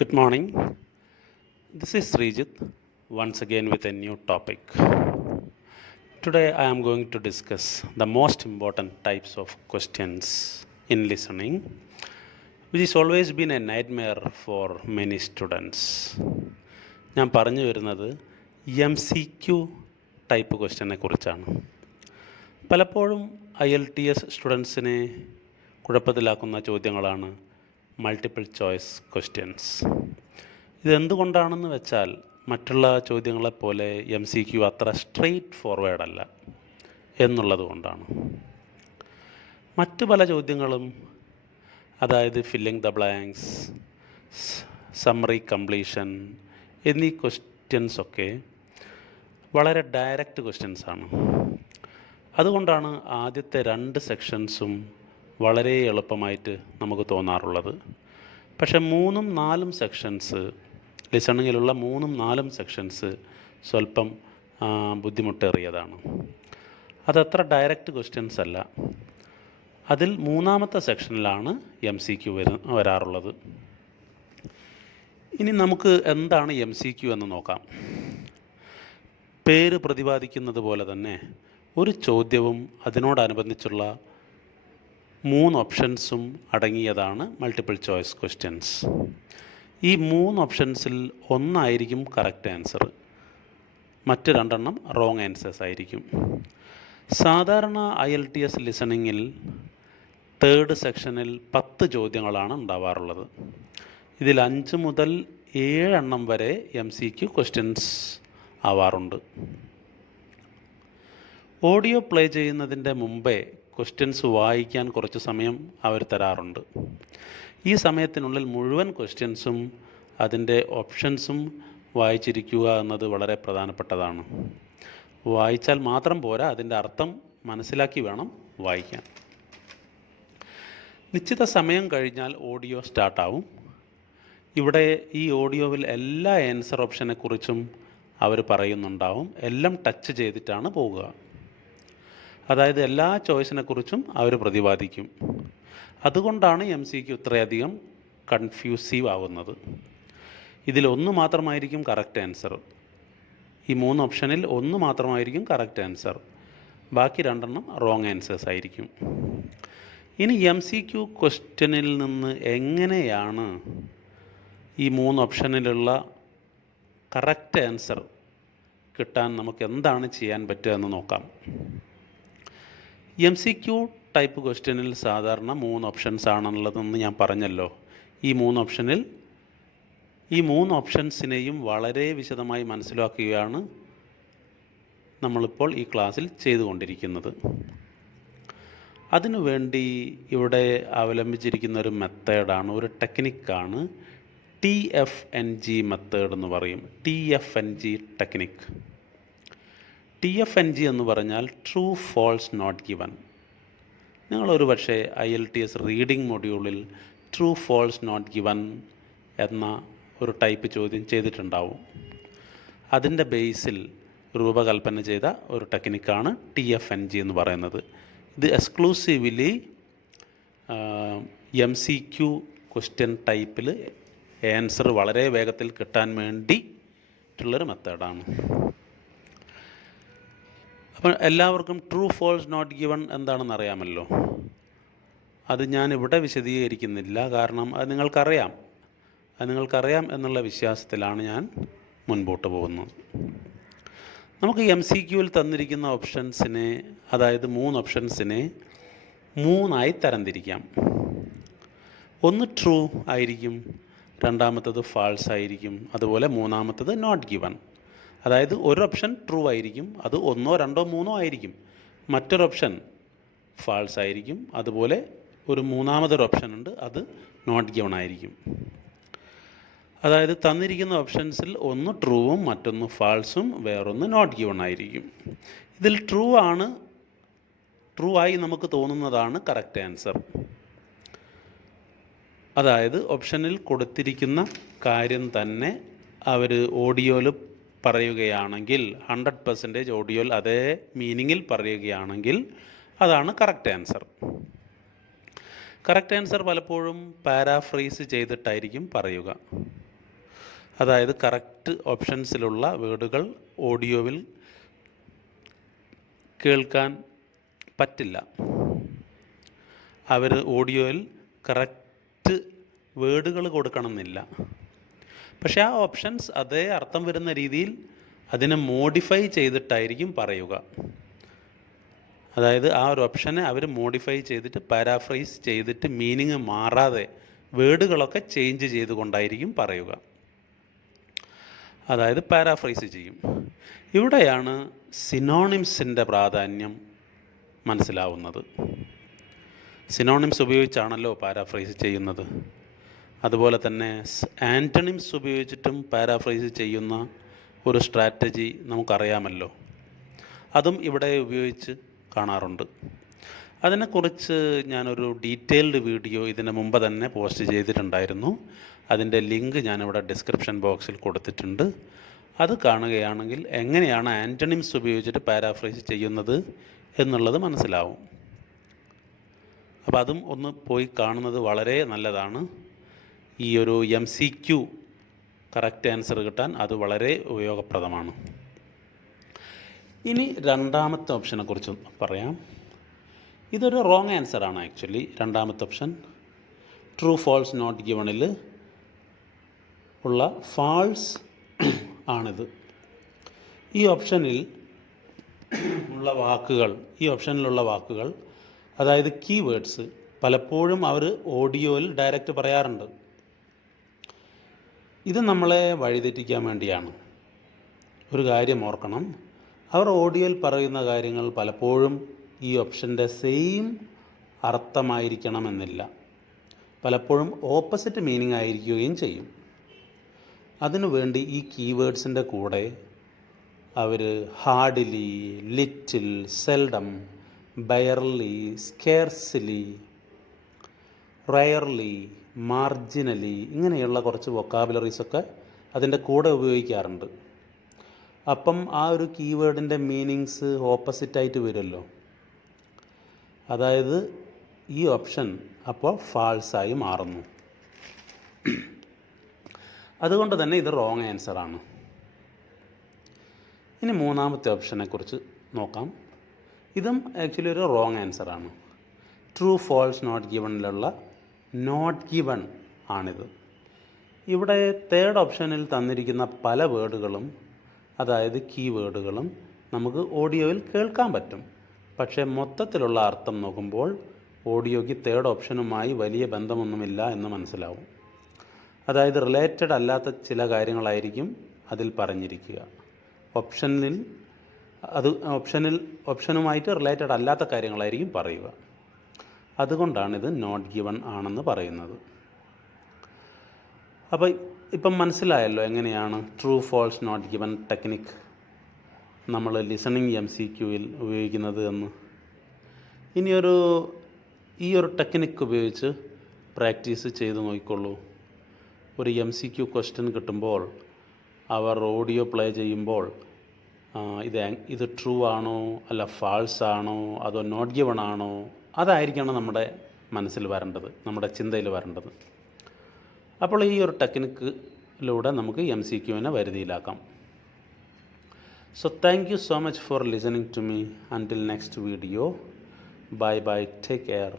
Good morning. This is Srijit once again with a new topic. Today I am going to discuss the most important types of questions in listening, which has always been a nightmare for many students. ഞാൻ പറഞ്ഞു വരുന്നത് MCQ type ക്വസ്റ്റ്യനെ കുറിച്ചാണ്. പലപ്പോഴും IELTS സ്റ്റുഡൻസിനെ കുഴപ്പത്തിലാക്കുന്ന ചോദ്യങ്ങളാണ് multiple choice questions. ഇതെന്തുകൊണ്ടാണെന്ന് വെച്ചാൽ മറ്റുള്ള ചോദ്യങ്ങളെപ്പോലെ MCQ അത്ര straight forward അല്ല എന്നുള്ളത് കൊണ്ടാണ്. മറ്റു പല ചോദ്യങ്ങളും, അതായത് filling the blanks, summary completion എന്നീ ക്വസ്റ്റ്യൻസൊക്കെ വളരെ ഡയറക്റ്റ് ക്വസ്റ്റ്യൻസാണ്. അതുകൊണ്ടാണ് ആദ്യത്തെ 2 സെക്ഷൻസും വളരെ എളുപ്പമായിട്ട് നമുക്ക് തോന്നാറുള്ളത്. പക്ഷെ 3ഉം 4ഉം സെക്ഷൻസ്, ലിസണിങ്ങിലുള്ള 3ഉം 4ഉം സെക്ഷൻസ് സ്വല്പം ബുദ്ധിമുട്ടേറിയതാണ്. അതത്ര ഡയറക്റ്റ് ക്വസ്റ്റ്യൻസ് അല്ല. അതിൽ 3ാമത്തെ സെക്ഷനിലാണ് MCQ വരാറുള്ളത്. ഇനി നമുക്ക് എന്താണ് MCQ എന്ന് നോക്കാം. പേര് പ്രതിപാദിക്കുന്നത് പോലെ തന്നെ ഒരു ചോദ്യവും അതിനോടനുബന്ധിച്ചുള്ള 3 ഓപ്ഷൻസും അടങ്ങിയതാണ് മൾട്ടിപ്പിൾ ചോയ്സ് ക്വസ്റ്റ്യൻസ്. ഈ 3 ഓപ്ഷൻസിൽ ഒന്നായിരിക്കും കറക്റ്റ് ആൻസർ, മറ്റ് 2 റോങ് ആൻസേഴ്സ് ആയിരിക്കും. സാധാരണ IELTS ലിസണിങ്ങിൽ 3rd സെക്ഷനിൽ 10 ചോദ്യങ്ങളാണ് ഉണ്ടാവാറുള്ളത്. ഇതിൽ 5 മുതൽ 7 വരെ MCQ ക്വസ്റ്റ്യൻസ് ആവാറുണ്ട്. ഓഡിയോ പ്ലേ ചെയ്യുന്നതിൻ്റെ മുമ്പേ ക്വസ്റ്റ്യൻസ് വായിക്കാൻ കുറച്ച് സമയം അവർ തരാറുണ്ട്. ഈ സമയത്തിനുള്ളിൽ മുഴുവൻ ക്വസ്റ്റ്യൻസും അതിൻ്റെ ഓപ്ഷൻസും വായിച്ചിരിക്കുക എന്നത് വളരെ പ്രധാനപ്പെട്ടതാണ്. വായിച്ചാൽ മാത്രം പോരാ, അതിൻ്റെ അർത്ഥം മനസ്സിലാക്കി വേണം വായിക്കാൻ. നിശ്ചിത സമയം കഴിഞ്ഞാൽ ഓഡിയോ സ്റ്റാർട്ടാവും. ഇവിടെ ഈ ഓഡിയോവിൽ എല്ലാ ആൻസർ ഓപ്ഷനെക്കുറിച്ചും അവർ പറയുന്നുണ്ടാവും. എല്ലാം ടച്ച് ചെയ്തിട്ടാണ് പോകുക. അതായത് എല്ലാ ചോയ്സിനെക്കുറിച്ചും അവർ പ്രതിപാദിക്കും. അതുകൊണ്ടാണ് MCQ ഇത്രയധികം കൺഫ്യൂസീവ് ആവുന്നത്. ഇതിലൊന്ന് മാത്രമായിരിക്കും കറക്റ്റ് ആൻസർ. ഈ 3 ഓപ്ഷനിൽ ഒന്ന് മാത്രമായിരിക്കും കറക്റ്റ് ആൻസർ, ബാക്കി 2 റോങ് ആൻസേഴ്സ് ആയിരിക്കും. ഇനി MCQ ക്വസ്റ്റ്യനിൽ നിന്ന് എങ്ങനെയാണ് ഈ 3 ഓപ്ഷനിലുള്ള കറക്റ്റ് ആൻസർ കിട്ടാൻ നമുക്ക് എന്താണ് ചെയ്യാൻ പറ്റുക എന്ന് നോക്കാം. MCQ ടൈപ്പ് ക്വസ്റ്റ്യനിൽ സാധാരണ 3 ഓപ്ഷൻസ് ആണുള്ളതെന്ന് ഞാൻ പറഞ്ഞല്ലോ. ഈ 3 ഓപ്ഷൻസിനെയും വളരെ വിശദമായി മനസ്സിലാക്കുകയാണ് നമ്മളിപ്പോൾ ഈ ക്ലാസ്സിൽ ചെയ്തുകൊണ്ടിരിക്കുന്നത്. അതിനുവേണ്ടി ഇവിടെ അവലംബിച്ചിരിക്കുന്ന ഒരു മെത്തേഡാണ്, ഒരു ടെക്നിക്കാണ് TFNG മെത്തേഡ് എന്ന് പറയും. TFNG technique. TFNG എന്ന് പറഞ്ഞാൽ ട്രൂ ഫോൾസ് നോട്ട് ഗിവൻ. നിങ്ങളൊരു പക്ഷേ IELTS റീഡിംഗ് മൊഡ്യൂളിൽ ട്രൂ ഫോൾസ് നോട്ട് ഗിവൻ എന്ന ഒരു ടൈപ്പ് ചോദ്യം ചെയ്തിട്ടുണ്ടാവും. അതിൻ്റെ ബേസിൽ രൂപകൽപ്പന ചെയ്ത ഒരു ടെക്നിക്കാണ് TFNG എന്ന് പറയുന്നത്. ഇത് എക്സ്ക്ലൂസീവ്ലി MCQ ക്വസ്റ്റ്യൻ ടൈപ്പിൽ ആൻസർ വളരെ വേഗത്തിൽ കിട്ടാൻ വേണ്ടിയിട്ടുള്ളൊരു മെത്തേഡാണ്. അപ്പോൾ എല്ലാവർക്കും ട്രൂ ഫോൾസ് നോട്ട് ഗിവൺ എന്താണെന്ന് അറിയാമല്ലോ. അത് ഞാനിവിടെ വിശദീകരിക്കുന്നില്ല, കാരണം അത് നിങ്ങൾക്കറിയാം എന്നുള്ള വിശ്വാസത്തിലാണ് ഞാൻ മുൻപോട്ട് പോകുന്നത്. നമുക്ക് MCQവിൽ തന്നിരിക്കുന്ന ഓപ്ഷൻസിനെ, അതായത് 3 ഓപ്ഷൻസിനെ 3ആയി തരംതിരിക്കാം. ഒന്ന് ട്രൂ ആയിരിക്കും, 2ാമത്തത് ഫാൾസ് ആയിരിക്കും, അതുപോലെ 3ാമത്തത് നോട്ട് ഗിവൺ. അതായത് ഒരു ഓപ്ഷൻ ട്രൂ ആയിരിക്കും, അത് 1, 2, 3 ആയിരിക്കും. മറ്റൊരു ഓപ്ഷൻ ഫാൾസ് ആയിരിക്കും, അതുപോലെ ഒരു 3ാമതൊരു ഓപ്ഷൻ ഉണ്ട്, അത് നോട്ട് ഗിവൺ ആയിരിക്കും. അതായത് തന്നിരിക്കുന്ന ഓപ്ഷൻസിൽ ഒന്ന് ട്രൂവും മറ്റൊന്ന് ഫാൾസും വേറൊന്ന് നോട്ട് ഗിവൺ ആയിരിക്കും. ഇതിൽ ട്രൂ ആയി നമുക്ക് തോന്നുന്നതാണ് കറക്റ്റ് ആൻസർ. അതായത് ഓപ്ഷനിൽ കൊടുത്തിരിക്കുന്ന കാര്യം തന്നെ അവർ ഓഡിയോയിൽ പറയുകയാണെങ്കിൽ, 100% ഓഡിയോയിൽ അതേ മീനിങ്ങിൽ പറയുകയാണെങ്കിൽ അതാണ് കറക്റ്റ് ആൻസർ. കറക്റ്റ് ആൻസർ പലപ്പോഴും പാരാഫ്രേസ് ചെയ്തിട്ടായിരിക്കും പറയുക. അതായത് കറക്റ്റ് ഓപ്ഷൻസിലുള്ള വേർഡുകൾ ഓഡിയോവിൽ കേൾക്കാൻ പറ്റില്ല. അവർ ഓഡിയോയിൽ കറക്റ്റ് വേർഡുകൾ കൊടുക്കണമെന്നില്ല. പക്ഷേ ആ ഓപ്ഷൻസ് അതേ അർത്ഥം വരുന്ന രീതിയിൽ അതിനെ മോഡിഫൈ ചെയ്തിട്ടായിരിക്കും പറയുക. അതായത് ആ ഒരു ഓപ്ഷനെ അവർ മോഡിഫൈ ചെയ്തിട്ട് പാരാഫ്രൈസ് ചെയ്തിട്ട് മീനിങ് മാറാതെ വേർഡുകളൊക്കെ ചേഞ്ച് ചെയ്തുകൊണ്ടായിരിക്കും പറയുക. അതായത് പാരാഫ്രൈസ് ചെയ്യും. ഇവിടെയാണ് സിനോണിംസിൻ്റെ പ്രാധാന്യം മനസ്സിലാവുന്നത്. സിനോണിംസ് ഉപയോഗിച്ചാണല്ലോ പാരാഫ്രൈസ് ചെയ്യുന്നത്. അതുപോലെ തന്നെ ആൻറ്റണിംസ് ഉപയോഗിച്ചിട്ടും പാരാഫ്രൈസ് ചെയ്യുന്ന ഒരു സ്ട്രാറ്റജി നമുക്കറിയാമല്ലോ. അതും ഇവിടെ ഉപയോഗിച്ച് കാണാറുണ്ട്. അതിനെക്കുറിച്ച് ഞാനൊരു ഡീറ്റെയിൽഡ് വീഡിയോ ഇതിന് മുമ്പ് തന്നെ പോസ്റ്റ് ചെയ്തിട്ടുണ്ടായിരുന്നു. അതിൻ്റെ ലിങ്ക് ഞാനിവിടെ ഡിസ്ക്രിപ്ഷൻ ബോക്സിൽ കൊടുത്തിട്ടുണ്ട്. അത് കാണുകയാണെങ്കിൽ എങ്ങനെയാണ് ആൻറ്റണിംസ് ഉപയോഗിച്ചിട്ട് പാരാഫ്രൈസ് ചെയ്യുന്നത് എന്നുള്ളത് മനസ്സിലാവും. അപ്പോൾ അതും ഒന്ന് പോയി കാണുന്നത് വളരെ നല്ലതാണ്. ഈ ഒരു MCQ കറക്റ്റ് ആൻസർ കിട്ടാൻ അത് വളരെ ഉപയോഗപ്രദമാണ്. ഇനി രണ്ടാമത്തെ ഓപ്ഷനെ കുറിച്ച് പറയാം. ഇതൊരു റോങ് ആൻസറാണ് ആക്ച്വലി. രണ്ടാമത്തെ ഓപ്ഷൻ ട്രൂ ഫോൾസ് നോട്ട് ഗിവണിൽ ഉള്ള ഫാൾസ് ആണിത്. ഈ ഓപ്ഷനിലുള്ള വാക്കുകൾ അതായത് കീവേഡ്സ് പലപ്പോഴും അവർ ഓഡിയോയിൽ ഡയറക്റ്റ് പറയാറുണ്ട്. ഇത് നമ്മളെ വഴിതെറ്റിക്കാൻ വേണ്ടിയാണ്. ഒരു കാര്യം ഓർക്കണം, അവർ ഓഡിയോയിൽ പറയുന്ന കാര്യങ്ങൾ പലപ്പോഴും ഈ ഓപ്ഷൻ്റെ സെയിം അർത്ഥമായിരിക്കണമെന്നില്ല. പലപ്പോഴും ഓപ്പോസിറ്റ് മീനിങ് ആയിരിക്കുകയും ചെയ്യും. അതിനുവേണ്ടി ഈ കീവേഡ്സിൻ്റെ കൂടെ അവർ hardly, little, seldom, barely, scarcely, rarely, marginally ഇങ്ങനെയുള്ള കുറച്ച് വൊക്കാബുലറീസൊക്കെ അതിൻ്റെ കൂടെ ഉപയോഗിക്കാറുണ്ട്. അപ്പം ആ ഒരു കീവേഡിൻ്റെ മീനിങ്സ് ഓപ്പോസിറ്റായിട്ട് വരുമല്ലോ. അതായത് ഈ ഓപ്ഷൻ അപ്പോൾ ഫാൾസായി മാറുന്നു. അതുകൊണ്ട് തന്നെ ഇത് റോങ് ആൻസറാണ്. ഇനി മൂന്നാമത്തെ ഓപ്ഷനെ കുറിച്ച് നോക്കാം. ഇതും ആക്ച്വലി ഒരു റോങ് ആൻസറാണ്. ട്രൂ ഫോൾസ് നോട്ട് ഗിവണിലുള്ള നോട്ട് ഗിവൺ ആണിത്. ഇവിടെ തേർഡ് ഓപ്ഷനിൽ തന്നിരിക്കുന്ന പല വേർഡുകളും അതായത് കീവേഡുകളും നമുക്ക് ഓഡിയോയിൽ കേൾക്കാൻ പറ്റും. പക്ഷേ മൊത്തത്തിലുള്ള അർത്ഥം നോക്കുമ്പോൾ ഓഡിയോയ്ക്ക് തേർഡ് ഓപ്ഷനുമായി വലിയ ബന്ധമൊന്നുമില്ല എന്ന് മനസ്സിലാവും. അതായത് റിലേറ്റഡ് അല്ലാത്ത ചില കാര്യങ്ങളായിരിക്കും അതിൽ പറഞ്ഞിരിക്കുക. ഓപ്ഷനുമായിട്ട് റിലേറ്റഡ് അല്ലാത്ത കാര്യങ്ങളായിരിക്കും പറയുക. അതുകൊണ്ടാണിത് നോട്ട് ഗിവൺ ആണെന്ന് പറയുന്നത്. അപ്പോൾ ഇപ്പം മനസ്സിലായല്ലോ എങ്ങനെയാണ് true false not given technique നമ്മൾ ലിസണിങ് MCQയിൽ ഉപയോഗിക്കുന്നത് എന്ന്. ഈ ഒരു ടെക്നിക്ക് ഉപയോഗിച്ച് പ്രാക്ടീസ് ചെയ്ത് നോക്കിക്കൊള്ളൂ. ഒരു MCQ ക്വസ്റ്റ്യൻ കിട്ടുമ്പോൾ അവർ ഓഡിയോ പ്ലേ ചെയ്യുമ്പോൾ ഇത് ട്രൂ ആണോ അല്ല ഫാൾസ് ആണോ അതോ നോട്ട് ഗിവൺ ആണോ അതായിരിക്കണം നമ്മുടെ മനസ്സിൽ വരേണ്ടത്, നമ്മുടെ ചിന്തയിൽ വരേണ്ടത്. അപ്പോൾ ഈ ഒരു ടെക്നിക്കിലൂടെ നമുക്ക് MCQവിനെ വരുതിയിലാക്കാം. So thank you so much for listening to me. Until next video, bye bye, take care.